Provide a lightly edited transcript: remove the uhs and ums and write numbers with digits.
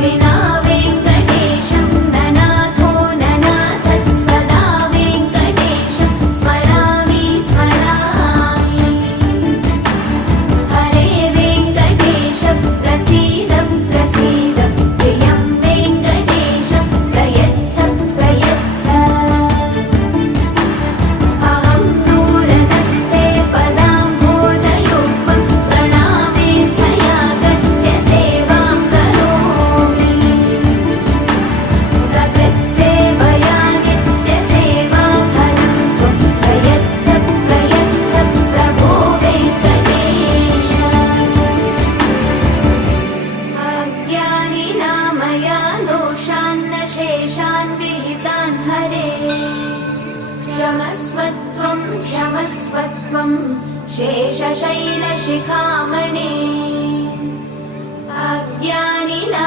विना वेङ्कटेशं ननाथो ननाथः सदा वेङ्कटेशं स्मरामि स्मरामि। हरे वेङ्कटेश प्रसीद प्रसीद प्रियं वेङ्कटेश प्रयच्छ प्रयच्छ। अहं दूरतस्ते पदाम्भोजयुग्मं प्रणामेच्छयागत्य सेवां करोमि। सकृत्सेवया नित्यसेवाफलं त्वं प्रयच्छ प्रयच्छ प्रभो वेङ्कटेश। अज्ञानिना मया दोषान्न शेषान् विहितान् हरे। क्षमस्वत्वं क्षमस्वत्वं शेषशैलशिखामणे। अज्ञानिना